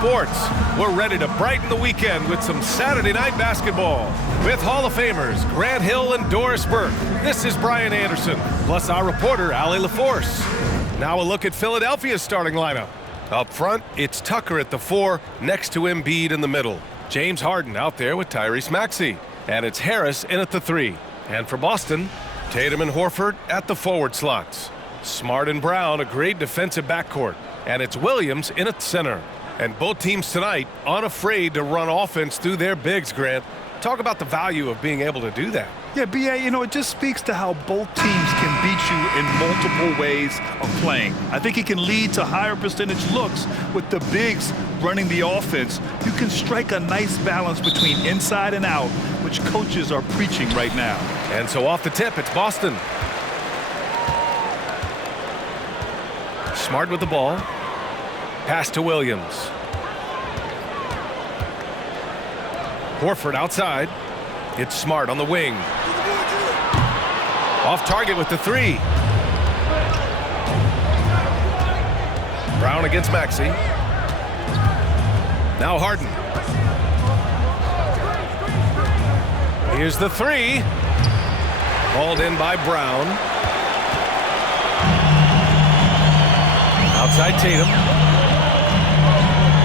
sports. We're ready to brighten the weekend with some Saturday night basketball. With Hall of Famers Grant Hill and Doris Burke, this is Brian Anderson, plus our reporter, Allie LaForce. Now a look at Philadelphia's starting lineup. Up front, it's Tucker at the 4, next to Embiid in the middle. James Harden out there with Tyrese Maxey. And it's Harris in at the 3. And for Boston, Tatum and Horford at the forward slots. Smart and Brown, a great defensive backcourt. And it's Williams in at center. And both teams tonight unafraid to run offense through their bigs, Grant. Talk about the value of being able to do that. Yeah, B.A., it just speaks to how both teams can beat you in multiple ways of playing. I think it can lead to higher percentage looks with the bigs running the offense. You can strike a nice balance between inside and out, which coaches are preaching right now. And so off the tip, it's Boston. Smart with the ball. Pass to Williams. Horford outside. It's Smart on the wing. Off target with the 3. Brown against Maxey. Now Harden. Here's the 3. Hauled in by Brown. Outside Tatum.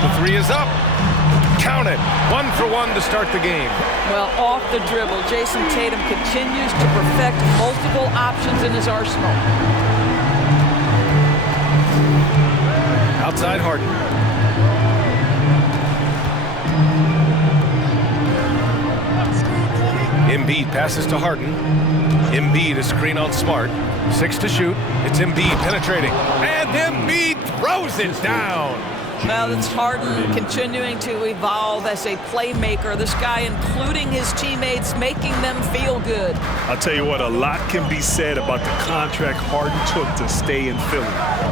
The 3 is up. Count it. 1 for 1 to start the game. Well, off the dribble, Jason Tatum continues to perfect multiple options in his arsenal. Outside Harden. Embiid passes to Harden. Embiid is screen on Smart. 6 to shoot. It's Embiid penetrating. And Embiid throws it down. Well, it's Harden continuing to evolve as a playmaker. This guy, including his teammates, making them feel good. I'll tell you what, a lot can be said about the contract Harden took to stay in Philly.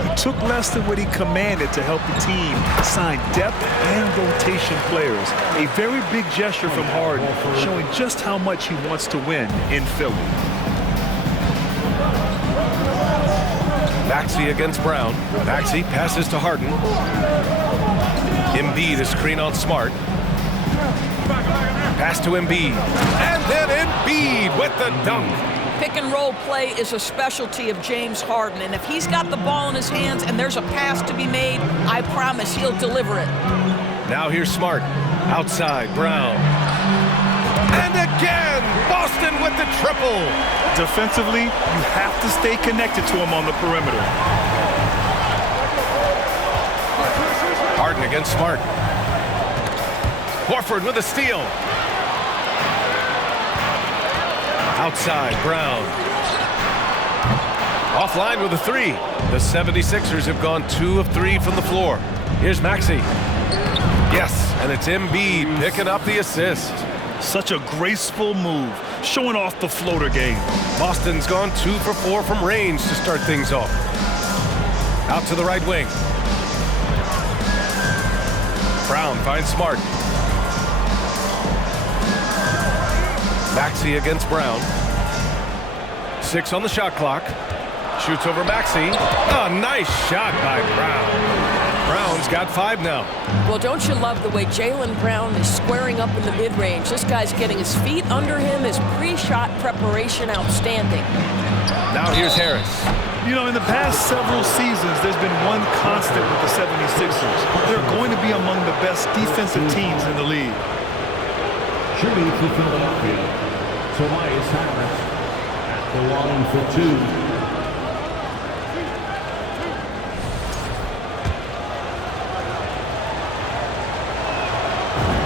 He took less than what he commanded to help the team sign depth and rotation players. A very big gesture from Harden, showing just how much he wants to win in Philly. Maxey against Brown. Maxey passes to Harden. Embiid is screen on Smart. Pass to Embiid. And then Embiid with the dunk. Pick and roll play is a specialty of James Harden, and if he's got the ball in his hands and there's a pass to be made, I promise he'll deliver it. Now here's Smart. Outside, Brown. And again, Boston with the triple. Defensively, you have to stay connected to him on the perimeter. Harden against Smart. Horford with a steal. Outside, Brown. Offline with a 3. The 76ers have gone 2 of 3 from the floor. Here's Maxey. Yes, and it's Embiid picking up the assist. Such a graceful move, showing off the floater game. Boston's gone 2 for 4 from range to start things off. Out to the right wing. Brown finds Smart. Maxey against Brown. 6 on the shot clock. Shoots over Maxey. A nice shot by Brown. Brown's got 5 now. Well, don't you love the way Jaylen Brown is squaring up in the mid-range? This guy's getting his feet under him, his pre-shot preparation outstanding. Now here's Harris. In the past several seasons, there's been one constant with the 76ers. They're going to be among the best defensive teams in the league. Shooting for Philadelphia, Tobias Harris at the line for 2.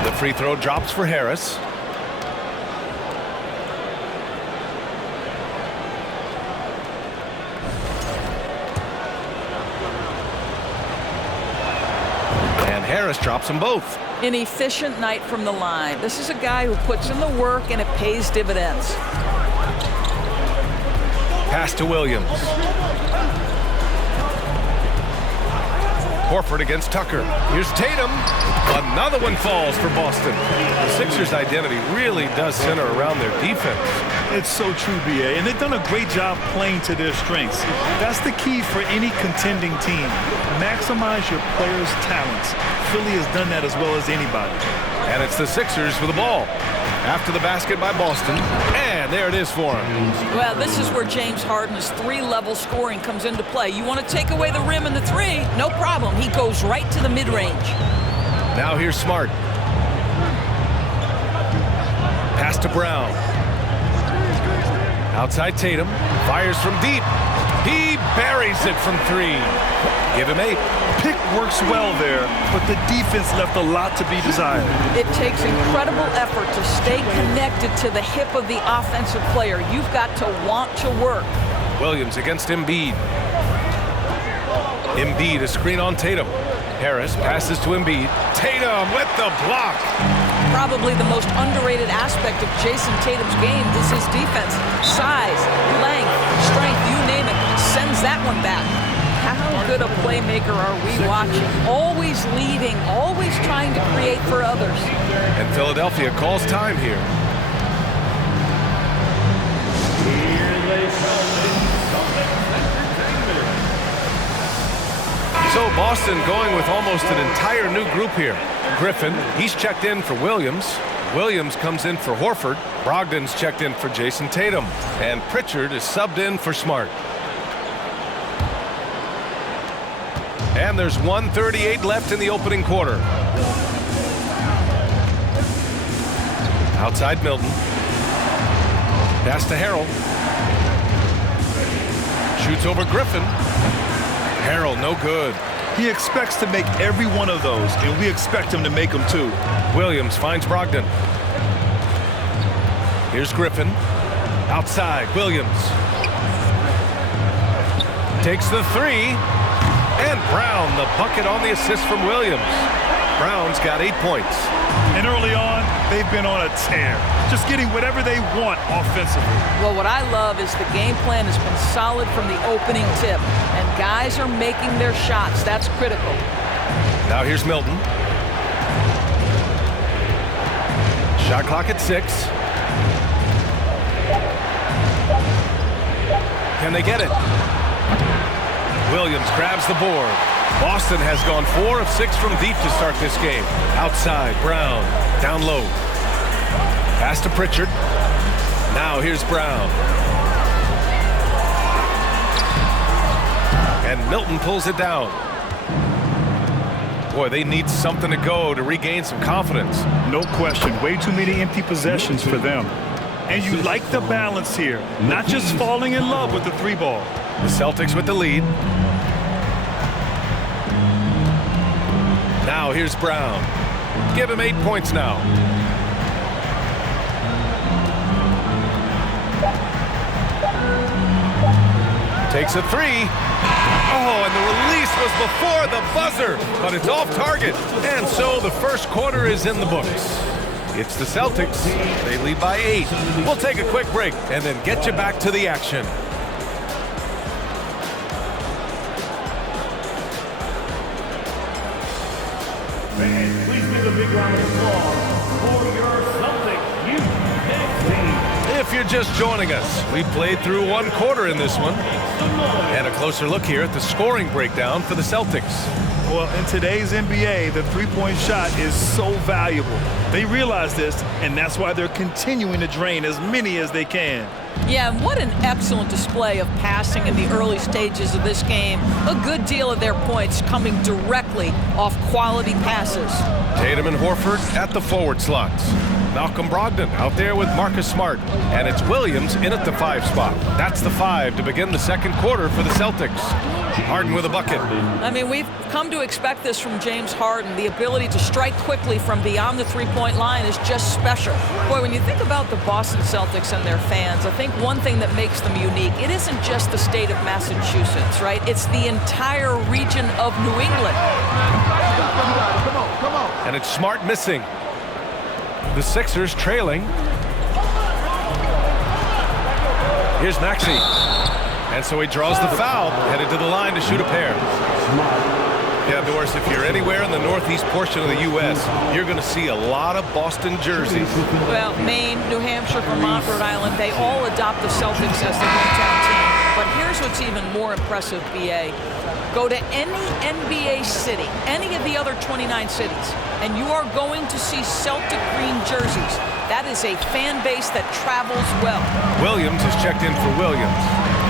The free throw drops for Harris. And Harris drops them both. An efficient night from the line. This is a guy who puts in the work and it pays dividends. Pass to Williams. Horford against Tucker. Here's Tatum. Another one falls for Boston. The Sixers' identity really does center around their defense. It's so true, B.A., and they've done a great job playing to their strengths. That's the key for any contending team. Maximize your players' talents. Philly has done that as well as anybody. And it's the Sixers with the ball. After the basket by Boston, and there it is for him. Well, this is where James Harden's three-level scoring comes into play. You want to take away the rim and the three? No problem. He goes right to the mid-range. Now here's Smart. Pass to Brown. Outside Tatum. Fires from deep. He buries it from three. Give him 8. Pick works well there, but the defense left a lot to be desired. It takes incredible effort to stay connected to the hip of the offensive player. You've got to want to work. Williams against Embiid. Embiid, a screen on Tatum. Harris passes to Embiid. Tatum with the block. Probably the most underrated aspect of Jason Tatum's game is his defense. Size, length, strength, you name it, sends that one back. How good a playmaker are we watching? Always leading, always trying to create for others. And Philadelphia calls time here. So Boston going with almost an entire new group here. Griffin, he's checked in for Williams. Williams comes in for Horford. Brogdon's checked in for Jason Tatum. And Pritchard is subbed in for Smart. And there's 1:38 left in the opening quarter. Outside Milton. Pass to Harrell. Shoots over Griffin. Harrell, no good. He expects to make every one of those, and we expect him to make them too. Williams finds Brogdon. Here's Griffin. Outside, Williams. Takes the three. And Brown, the bucket on the assist from Williams. Brown's got 8 points. And early on, they've been on a tear, just getting whatever they want offensively. Well, what I love is the game plan has been solid from the opening tip, and guys are making their shots. That's critical. Now here's Milton. Shot clock at 6. Can they get it? Williams grabs the board. Boston has gone 4 of 6 from deep to start this game. Outside, Brown, down low. Pass to Pritchard. Now here's Brown. And Milton pulls it down. Boy, they need something to go to regain some confidence. No question. Way too many empty possessions for them. And you like the balance here, not just falling in love with the three ball. The Celtics with the lead. Now here's Brown. Give him 8 points now. Takes a three. Oh, and the release was before the buzzer, but it's off target. And so the first quarter is in the books. It's the Celtics. They lead by 8. We'll take a quick break and then get you back to the action. Fans, please give a big round of applause for your Celtics youth team. If you're just joining us, we played through one quarter in this one. And a closer look here at the scoring breakdown for the Celtics. Well, in today's NBA, the three-point shot is so valuable. They realize this, and that's why they're continuing to drain as many as they can. Yeah, and what an excellent display of passing in the early stages of this game. A good deal of their points coming directly off quality passes. Tatum and Horford at the forward slots. Malcolm Brogdon out there with Marcus Smart. And it's Williams in at the 5 spot. That's the 5 to begin the second quarter for the Celtics. Harden with a bucket. I mean, we've come to expect this from James Harden. The ability to strike quickly from beyond the three-point line is just special. Boy, when you think about the Boston Celtics and their fans, I think one thing that makes them unique, it isn't just the state of Massachusetts, right? It's the entire region of New England. Come on. And it's Smart missing. The Sixers trailing. Here's Maxey. And so he draws the foul, headed to the line to shoot a pair. Yeah, Doris, if you're anywhere in the northeast portion of the U.S., you're going to see a lot of Boston jerseys. Well, Maine, New Hampshire, Vermont, Rhode Island, they all adopt the Celtics as their hometown team. But here's what's even more impressive, B.A. Go to any NBA city, any of the other 29 cities, and you are going to see Celtic green jerseys. That is a fan base that travels well. Williams is checked in for Williams.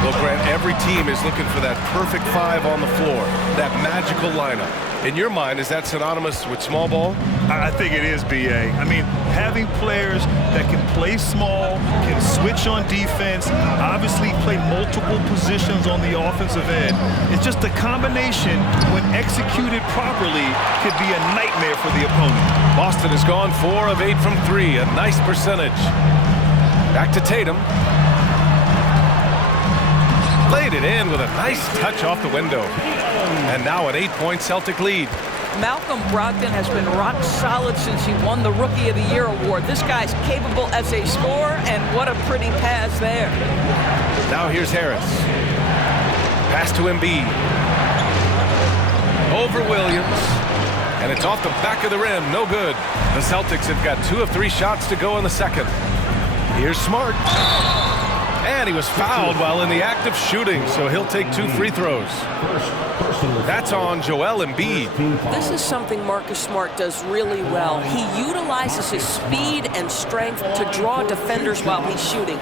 Well, Grant, every team is looking for that perfect five on the floor, that magical lineup. In your mind, is that synonymous with small ball? I think it is, B.A. I mean, having players that can play small, can switch on defense, obviously play multiple positions on the offensive end. It's just a combination, when executed properly, could be a nightmare for the opponent. Boston has gone 4 of 8 from 3, a nice percentage. Back to Tatum. Laid it in with a nice touch off the window. And now an 8-point Celtic lead. Malcolm Brogdon has been rock solid since he won the Rookie of the Year award. This guy's capable as a scorer, and what a pretty pass there. Now here's Harris. Pass to Embiid. Over Williams. And it's off the back of the rim. No good. The Celtics have got 2 of 3 shots to go in the second. Here's Smart. And he was fouled while in the act of shooting, so he'll take 2 free throws. That's on Joel Embiid. This is something Marcus Smart does really well. He utilizes his speed and strength to draw defenders while he's shooting.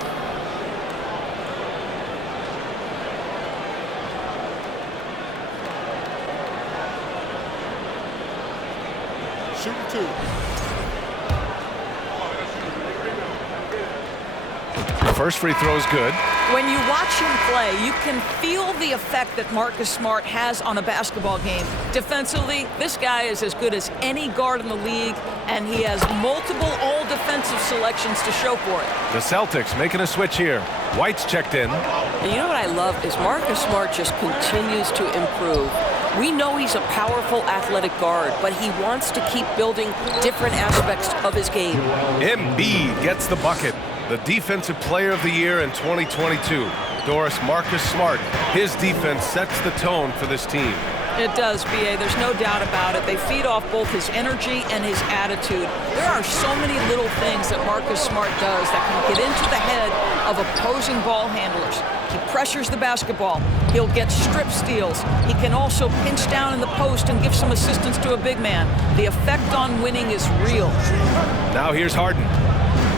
Shooting 2. First free throw is good. When you watch him play, you can feel the effect that Marcus Smart has on a basketball game. Defensively, this guy is as good as any guard in the league, and he has multiple all-defensive selections to show for it. The Celtics making a switch here. White's checked in. And you know what I love is Marcus Smart just continues to improve. We know he's a powerful athletic guard, but he wants to keep building different aspects of his game. Embiid gets the bucket. The Defensive Player of the Year in 2022. Doris, Marcus Smart. His defense sets the tone for this team. It does, B.A. There's no doubt about it. They feed off both his energy and his attitude. There are so many little things that Marcus Smart does that can get into the head of opposing ball handlers. He pressures the basketball. He'll get strip steals. He can also pinch down in the post and give some assistance to a big man. The effect on winning is real. Now here's Harden.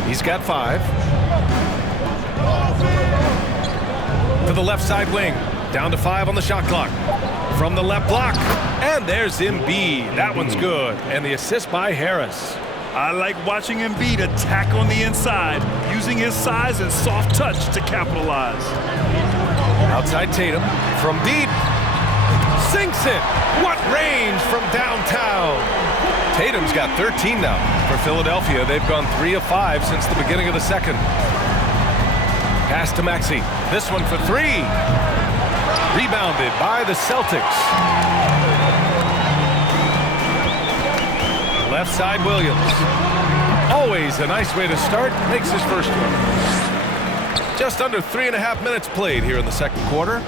He's got 5. To the left side wing. Down to 5 on the shot clock. From the left block. And there's Embiid. That one's good. And the assist by Harris. I like watching Embiid attack on the inside, using his size and soft touch to capitalize. Outside Tatum. From deep. Sinks it. What range from downtown. Tatum's got 13 now. For Philadelphia, they've gone 3 of 5 since the beginning of the second. Pass to Maxey. This one for 3. Rebounded by the Celtics. Left side Williams. Always a nice way to start. Makes his first one. Just under 3.5 minutes played here in the second quarter.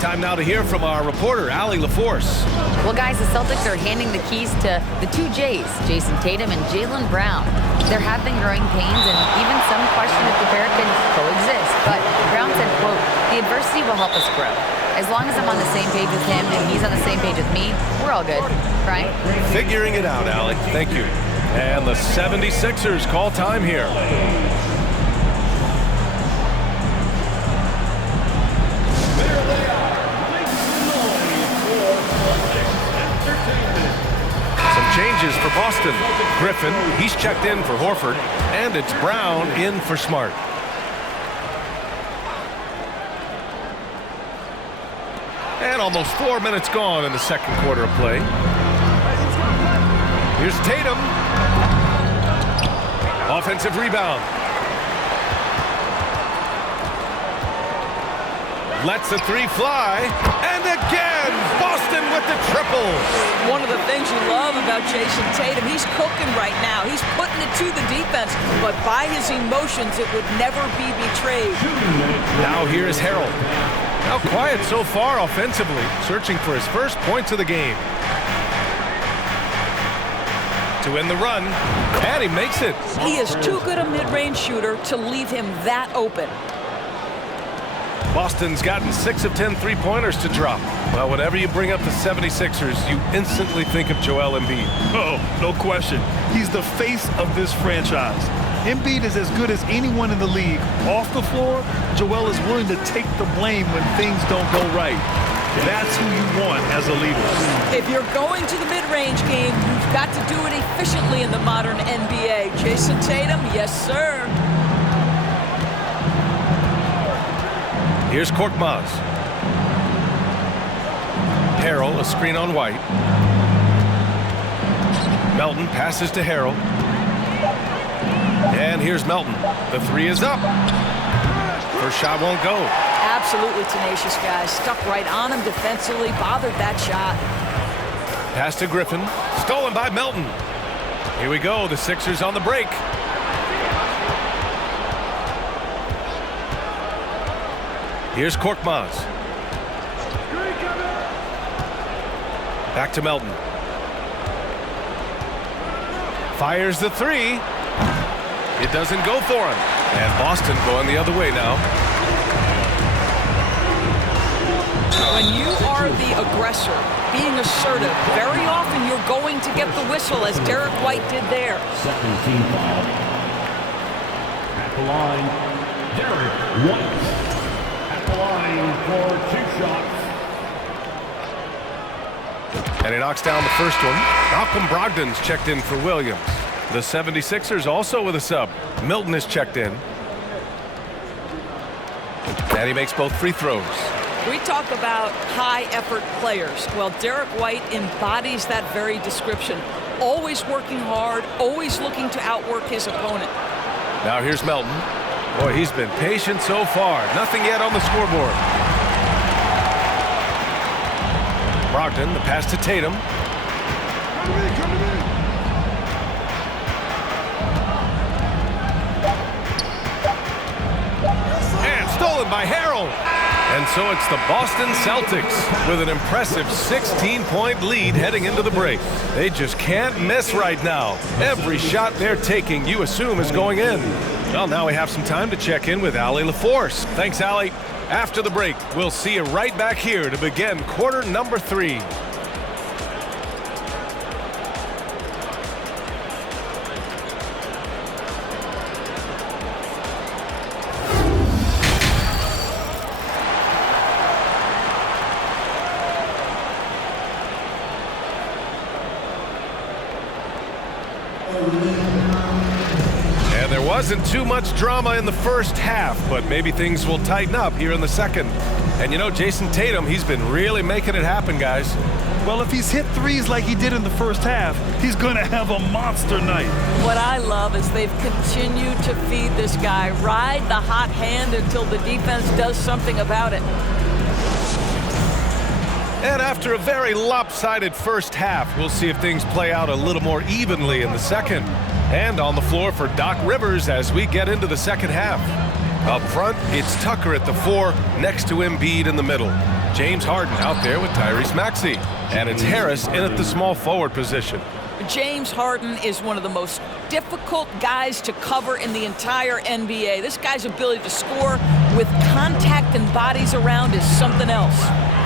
Time now to hear from our reporter, Allie LaForce. Well, guys, the Celtics are handing the keys to the 2 J's, Jason Tatum and Jaylen Brown. There have been growing pains and even some question if the pair can coexist. But Brown said, quote, "The adversity will help us grow. As long as I'm on the same page with him and he's on the same page with me, we're all good." Right? Figuring it out, Allie. Thank you. And the 76ers call time here. Changes for Boston. Griffin, he's checked in for Horford, and it's Brown in for Smart. And almost 4 minutes gone in the second quarter of play. Here's Tatum. Offensive rebound. Lets the 3 fly, and again, Boston with the triple. One of the things you love about Jason Tatum, he's cooking right now. He's putting it to the defense, but by his emotions, it would never be betrayed. Now here's Harold. Now quiet so far offensively, searching for his first points of the game. To win the run, and he makes it. He is too good a mid-range shooter to leave him that open. Boston's gotten 6 of 10 three-pointers to drop. Well, whenever you bring up the 76ers, you instantly think of Joel Embiid. Oh, no question. He's the face of this franchise. Embiid is as good as anyone in the league. Off the floor, Joel is willing to take the blame when things don't go right. That's who you want as a leader. If you're going to the mid-range game, you've got to do it efficiently in the modern NBA. Jason Tatum, yes, sir. Here's Korkmaz. Harrell, a screen on White. Melton passes to Harrell. And here's Melton. The three is up. First shot won't go. Absolutely tenacious guy. Stuck right on him defensively, bothered that shot. Pass to Griffin. Stolen by Melton. Here we go. The Sixers on the break. Here's Korkmaz. Back to Melton. Fires the three. It doesn't go for him. And Boston going the other way now. When you are the aggressor, being assertive, very often you're going to get the whistle, as Derek White did there. 17 foul. At the line, Derek White. At the line for 2 shots. And he knocks down the first one. Malcolm Brogdon's checked in for Williams. The 76ers also with a sub. Milton is checked in. And he makes both free throws. We talk about high-effort players. Well, Derek White embodies that very description. Always working hard, always looking to outwork his opponent. Now here's Melton. Boy, he's been patient so far. Nothing yet on the scoreboard. Brogdon, the pass to Tatum. And stolen by Harrell. And so it's the Boston Celtics with an impressive 16-point lead heading into the break. They just can't miss right now. Every shot they're taking, you assume, is going in. Well, now we have some time to check in with Allie LaForce. Thanks, Allie. After the break, we'll see you right back here to begin quarter number 3. And there wasn't too much drama in the first half, but maybe things will tighten up here in the second. And you know, Jason Tatum, he's been really making it happen, guys. Well, if he's hit threes like he did in the first half, he's going to have a monster night. What I love is they've continued to feed this guy, ride the hot hand until the defense does something about it. And after a very lopsided first half, we'll see if things play out a little more evenly in the second. And on the floor for Doc Rivers as we get into the second half. Up front, it's Tucker at the 4, next to Embiid in the middle. James Harden out there with Tyrese Maxey. And it's Harris in at the small forward position. James Harden is one of the most difficult guys to cover in the entire NBA. This guy's ability to score with contact and bodies around is something else.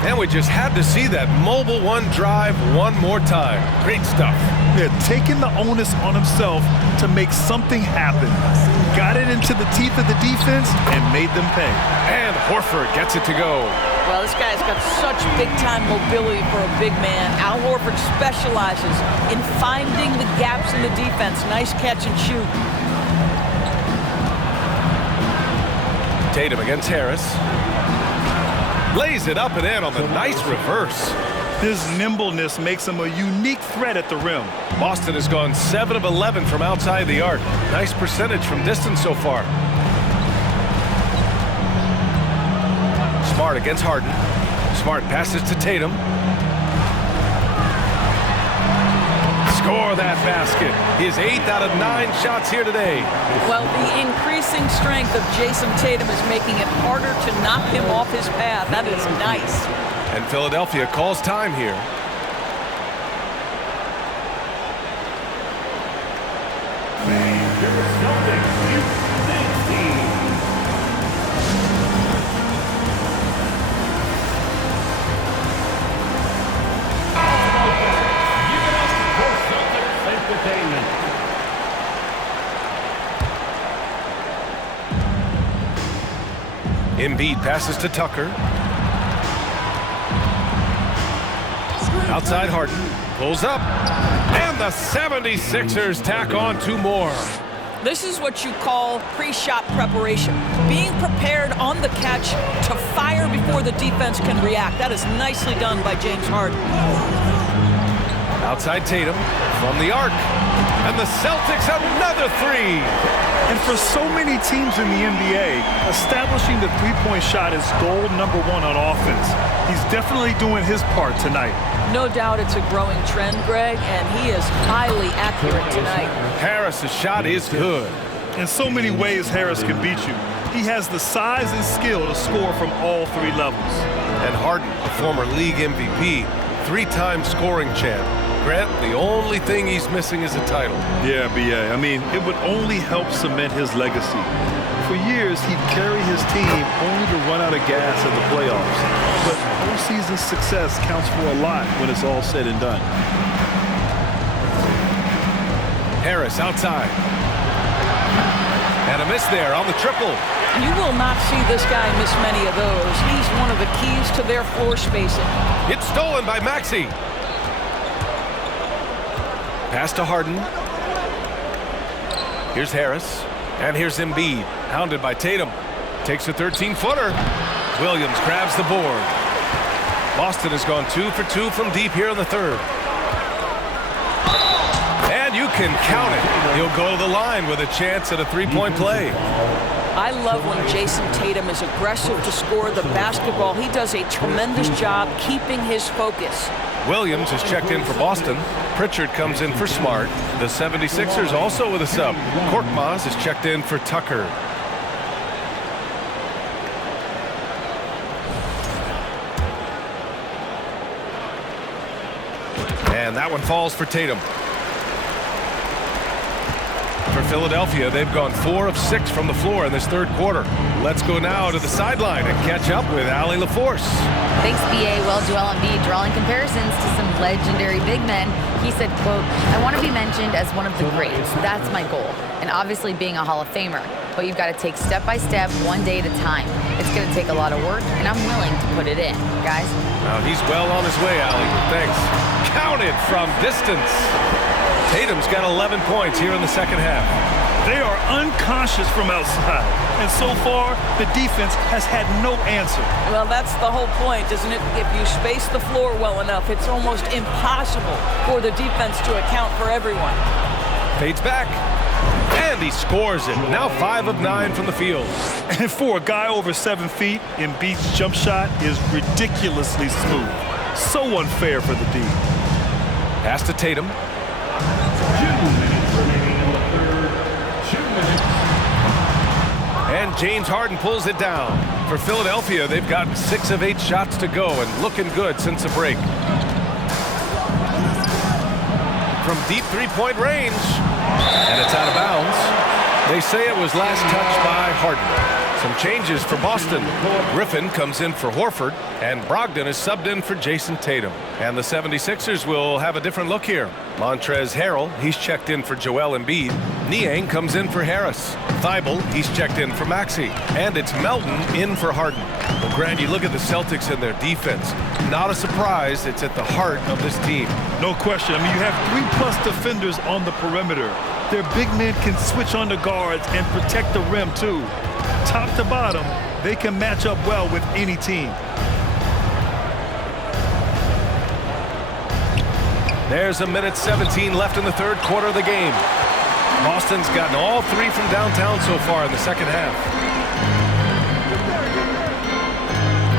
And we just had to see that mobile one drive one more time. Great stuff. Yeah, taking the onus on himself to make something happen. Got it into the teeth of the defense and made them pay. And Horford gets it to go. Well, this guy's got such big-time mobility for a big man. Al Horford specializes in finding the gaps in the defense. Nice catch and shoot. Tatum against Harris. Lays it up and in on the nice reverse. His nimbleness makes him a unique threat at the rim. Boston has gone 7 of 11 from outside the arc. Nice percentage from distance so far. Smart against Harden. Smart passes to Tatum. score that basket. His 8th out of 9 shots here today. Well, the increasing strength of Jason Tatum is making it harder to knock him off his path. That is nice. And Philadelphia calls time here. Embiid passes to Tucker. Outside Harden. Pulls up. And the 76ers tack on 2 more. This is what you call pre-shot preparation. Being prepared on the catch to fire before the defense can react. That is nicely done by James Harden. Outside Tatum from the arc. And the Celtics another 3. And for so many teams in the NBA, establishing the three-point shot is goal number 1 on offense. He's definitely doing his part tonight. No doubt it's a growing trend, Greg, and he is highly accurate tonight. Harris's shot is good. In so many ways, Harris can beat you. He has the size and skill to score from all 3 levels. And Harden, a former league MVP, 3-time scoring champ. Grant, the only thing he's missing is a title. Yeah, B.A. I mean, it would only help cement his legacy. For years, he'd carry his team only to run out of gas in the playoffs. But postseason success counts for a lot when it's all said and done. Harris outside. And a miss there on the triple. You will not see this guy miss many of those. He's one of the keys to their floor spacing. It's stolen by Maxey. Pass to Harden. Here's Harris. And here's Embiid, hounded by Tatum. Takes a 13-footer. Williams grabs the board. Boston has gone 2 for 2 from deep here in the 3rd. And you can count it. He'll go to the line with a chance at a 3-point play. I love when Jason Tatum is aggressive to score the basketball. He does a tremendous job keeping his focus. Williams is checked in for Boston. Pritchard comes in for Smart. The 76ers also with a sub. Korkmaz is checked in for Tucker. And that one falls for Tatum. For Philadelphia, they've gone 4 of 6 from the floor in this 3rd quarter. Let's go now to the sideline and catch up with Allie LaForce. Thanks, B.A. Well, Joel Embiid drawing comparisons to some legendary big men. He said, quote, "I want to be mentioned as one of the greats. That's my goal. And obviously being a Hall of Famer. But you've got to take step by step, one day at a time. It's going to take a lot of work, and I'm willing to put it in. Guys?" He's well on his way, Allie. Thanks. Counted from distance. Tatum's got 11 points here in the 2nd half. They are unconscious from outside. And so far, the defense has had no answer. Well, that's the whole point, isn't it? If you space the floor well enough, it's almost impossible for the defense to account for everyone. Fades back. And he scores it. Now 5 of 9 from the field. And for a guy over 7 feet, Embiid's jump shot is ridiculously smooth. So unfair for the D. Pass to Tatum. 2 minutes remaining in the 3rd. 2 minutes. And James Harden pulls it down. For Philadelphia, they've gotten 6 of 8 shots to go and looking good since the break. From deep 3-point range. And it's out of bounds. They say it was last touched by Harden. Some changes for Boston. Griffin comes in for Horford, and Brogdon is subbed in for Jason Tatum. And the 76ers will have a different look here. Montrezl Harrell, he's checked in for Joel Embiid. Niang comes in for Harris. Thibault, he's checked in for Maxey. And it's Melton in for Harden. Well, Grant, you look at the Celtics and their defense. Not a surprise, it's at the heart of this team. No question. I mean, you have 3+ defenders on the perimeter. Their big men can switch on the guards and protect the rim, too. Top to bottom, they can match up well with any team. There's a minute 17 left in the 3rd quarter of the game. Boston's gotten all 3 from downtown so far in the 2nd half.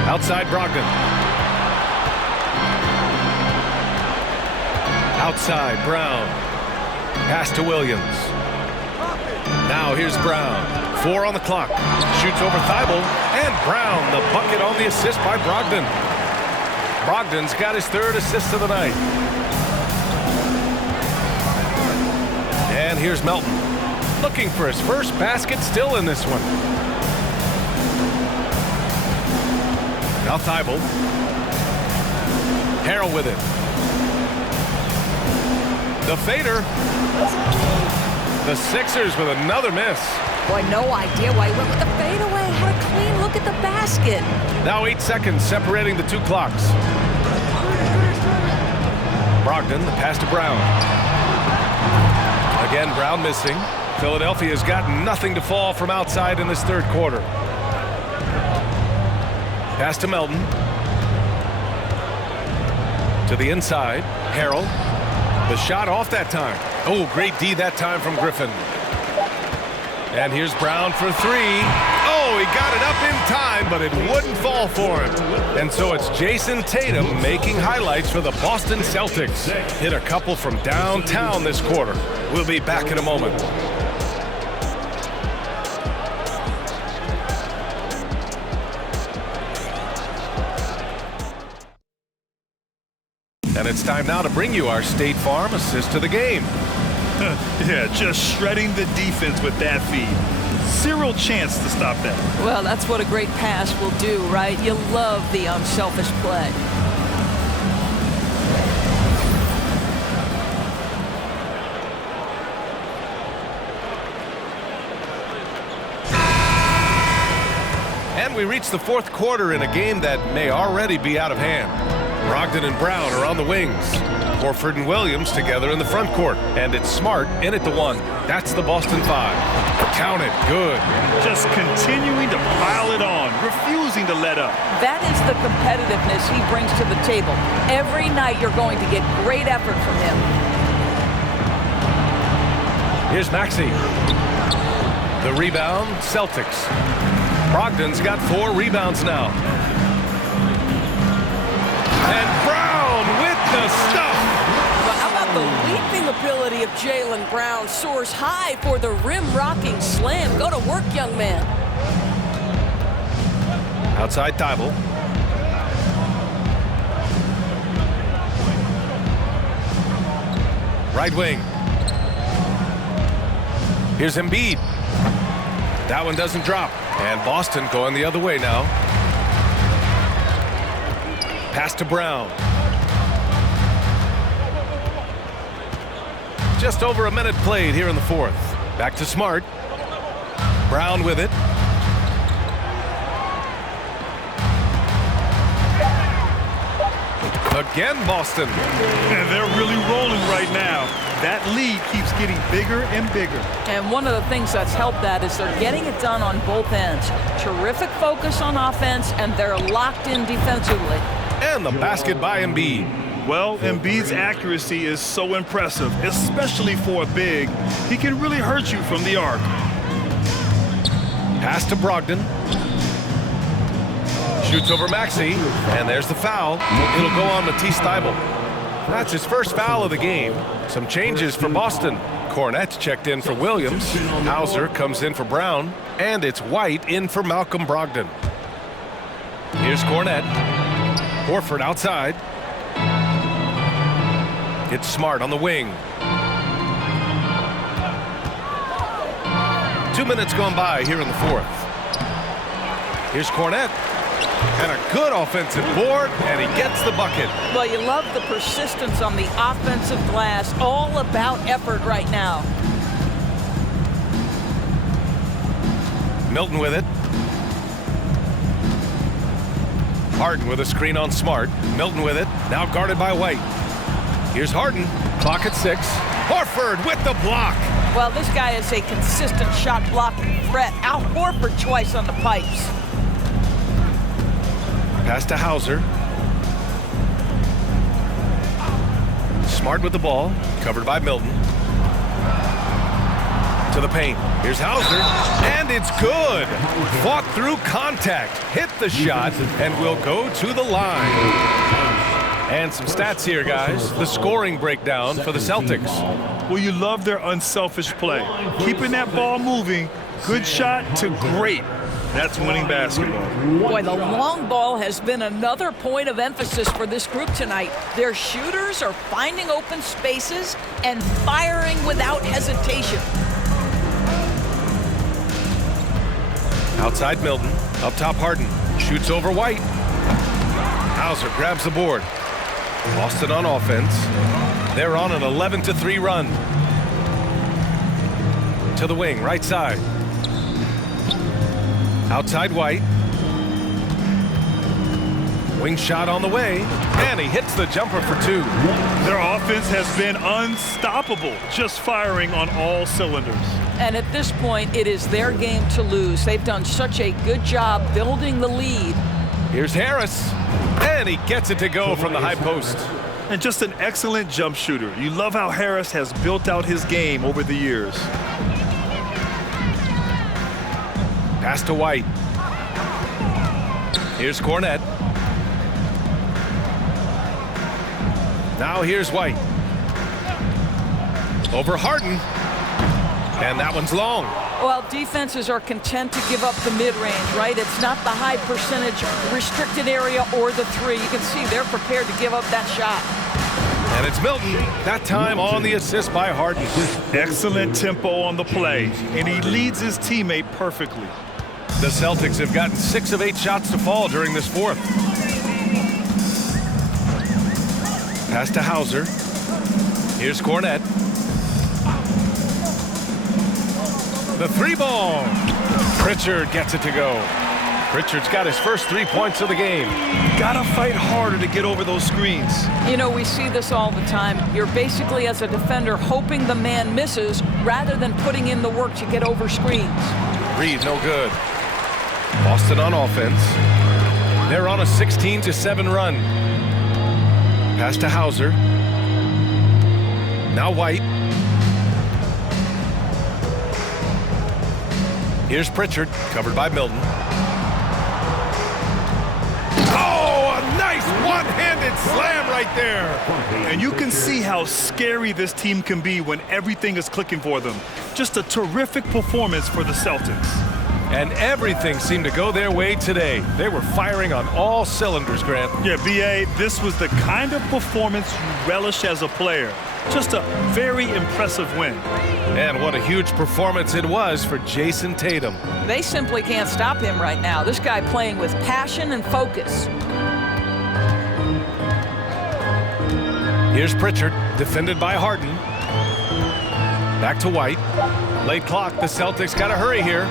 Outside Brogdon. Outside, Brown. Pass to Williams. Now here's Brown. 4 on the clock. Shoots over Thibault. And Brown, the bucket on the assist by Brogdon. Brogdon's got his 3rd assist of the night. And here's Melton. Looking for his first basket, still in this one. Now Thibault. Harrell with it. The fader. The Sixers with another miss. Boy, no idea why he went with the fadeaway. Had a clean look at the basket. Now 8 seconds separating the 2 clocks. Brogdon, the pass to Brown. Again, Brown missing. Philadelphia's got nothing to fall from outside in this 3rd quarter. Pass to Melton. To the inside. Harrell. The shot off that time. Oh, great D that time from Griffin. And here's Brown for 3. Oh, he got it up in time, but it wouldn't fall for him. And so it's Jason Tatum making highlights for the Boston Celtics. Hit a couple from downtown this quarter. We'll be back in a moment. And it's time now to bring you our State Farm assist to the game. Yeah, just shredding the defense with that feed. Zero chance to stop that. Well, that's what a great pass will do, right? You love the unselfish play. And we reach the 4th quarter in a game that may already be out of hand. Brogdon and Brown are on the wings. Horford and Williams together in the front court. And it's Smart in at the 1. That's the Boston 5. Count it. Good. Just continuing to pile it on, refusing to let up. That is the competitiveness he brings to the table. Every night you're going to get great effort from him. Here's Maxey. The rebound, Celtics. Brogdon's got 4 rebounds now. And Brown with the stuff. Well, how about the leaping ability of Jaylen Brown? Soars high for the rim-rocking slam. Go to work, young man. Outside Thibault. Right wing. Here's Embiid. That one doesn't drop. And Boston going the other way now. Pass to Brown. Just over a minute played here in the 4th. Back to Smart. Brown with it. Again, Boston. And they're really rolling right now. That lead keeps getting bigger and bigger. And one of the things that's helped that is they're getting it done on both ends. Terrific focus on offense, and they're locked in defensively. And the basket by Embiid. Well, Embiid's accuracy is so impressive, especially for a big. He can really hurt you from the arc. Pass to Brogdon. Shoots over Maxey, and there's the foul. It'll go on Matisse Thybulle. That's his first foul of the game. Some changes for Boston. Cornette checked in for Williams. Hauser comes in for Brown, and it's White in for Malcolm Brogdon. Here's Cornette. Horford outside. It's Smart on the wing. 2 minutes gone by here in the 4th. Here's Cornette. And a good offensive board, and he gets the bucket. Well, you love the persistence on the offensive glass. All about effort right now. Milton with it. Harden with a screen on Smart. Milton with it. Now guarded by White. Here's Harden. Clock at 6. Horford with the block. Well, this guy is a consistent shot blocking threat. Al Horford twice on the pipes. Pass to Hauser. Smart with the ball. Covered by Milton. To the paint. Here's Hauser. And it's good. Fought through contact. Hit the shot and will go to the line. And some stats here, guys. The scoring breakdown for the Celtics. Well, you love their unselfish play. Keeping that ball moving, good shot to great. That's winning basketball. Boy, the long ball has been another point of emphasis for this group tonight. Their shooters are finding open spaces and firing without hesitation. Outside Milton, up top Harden, shoots over White. Hauser grabs the board. Boston on offense. They're on an 11-3 run. To the wing, right side. Outside White. Wing shot on the way, and he hits the jumper for two. Their offense has been unstoppable, just firing on all cylinders. And at this point, it is their game to lose. They've done such a good job building the lead. Here's Harris, and he gets it to go from the high post. And just an excellent jump shooter. You love how Harris has built out his game over the years. Pass to White. Here's Cornette. Now here's White. Over Harden. And that one's long. Well, defenses are content to give up the mid-range, right? It's not the high percentage restricted area or the three. You can see they're prepared to give up that shot. And it's Milton, that time on the assist by Harden. Excellent tempo on the play, and he leads his teammate perfectly. The Celtics have gotten 6 of 8 shots to fall during this fourth. Pass to Hauser. Here's Cornette. The 3-ball. Pritchard gets it to go. Pritchard's got his first 3 points of the game. Gotta fight harder to get over those screens. You know, we see this all the time. You're basically, as a defender, hoping the man misses rather than putting in the work to get over screens. Reed, no good. Boston on offense. They're on a 16-7 run. Pass to Hauser. Now White. Here's Pritchard, covered by Milton. Oh, a nice one-handed slam right there. And you can see how scary this team can be when everything is clicking for them. Just a terrific performance for the Celtics. And everything seemed to go their way today. They were firing on all cylinders, Grant. Yeah, B.A., this was the kind of performance you relish as a player. Just a very impressive win. And what a huge performance it was for Jason Tatum. They simply can't stop him right now. This guy playing with passion and focus. Here's Pritchard, defended by Harden. Back to White. Late clock, the Celtics got to hurry here.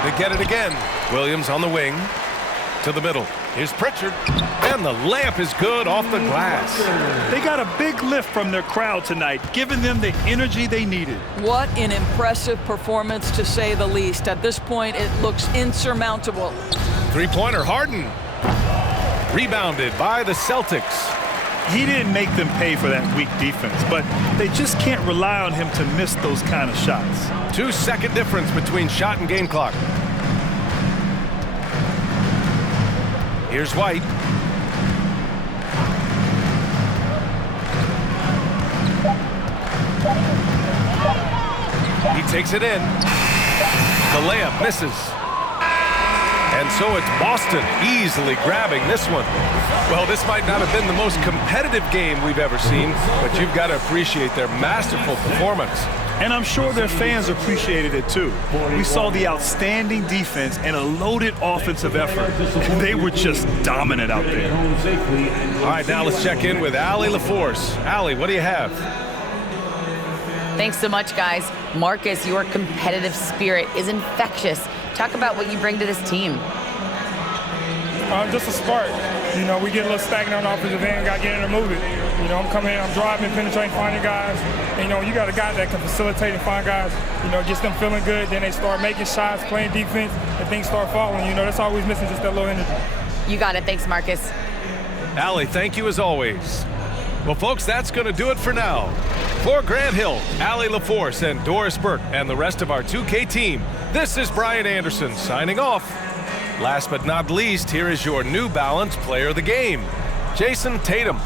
They get it again. Williams on the wing. To the middle. Here's Pritchard. And the layup is good off the glass. They got a big lift from their crowd tonight, giving them the energy they needed. What an impressive performance, to say the least. At this point, it looks insurmountable. Three-pointer, Harden. Rebounded by the Celtics. He didn't make them pay for that weak defense, but they just can't rely on him to miss those kind of shots. 2-second difference between shot and game clock. Here's White. He takes it in. The layup misses. And so it's Boston easily grabbing this one. Well, this might not have been the most competitive game we've ever seen, but you've got to appreciate their masterful performance. And I'm sure their fans appreciated it too. We saw the outstanding defense and a loaded offensive effort. They were just dominant out there. All right, now let's check in with Allie LaForce. Allie, what do you have? Thanks so much, guys. Marcus, your competitive spirit is infectious. Talk about what you bring to this team. Just a spark. You know, we get a little stagnant on the offensive end, got to get in and move it. You know, I'm coming in, I'm driving, penetrating, finding guys. And, you know, you got a guy that can facilitate and find guys, you know, gets them feeling good. Then they start making shots, playing defense, and things start falling. You know, that's always missing, just that little energy. You got it. Thanks, Marcus. Allie, thank you as always. Well, folks, that's going to do it for now. For Grant Hill, Allie LaForce, and Doris Burke, and the rest of our 2K team, this is Brian Anderson signing off. Last but not least, here is your New Balance Player of the Game. Jason Tatum.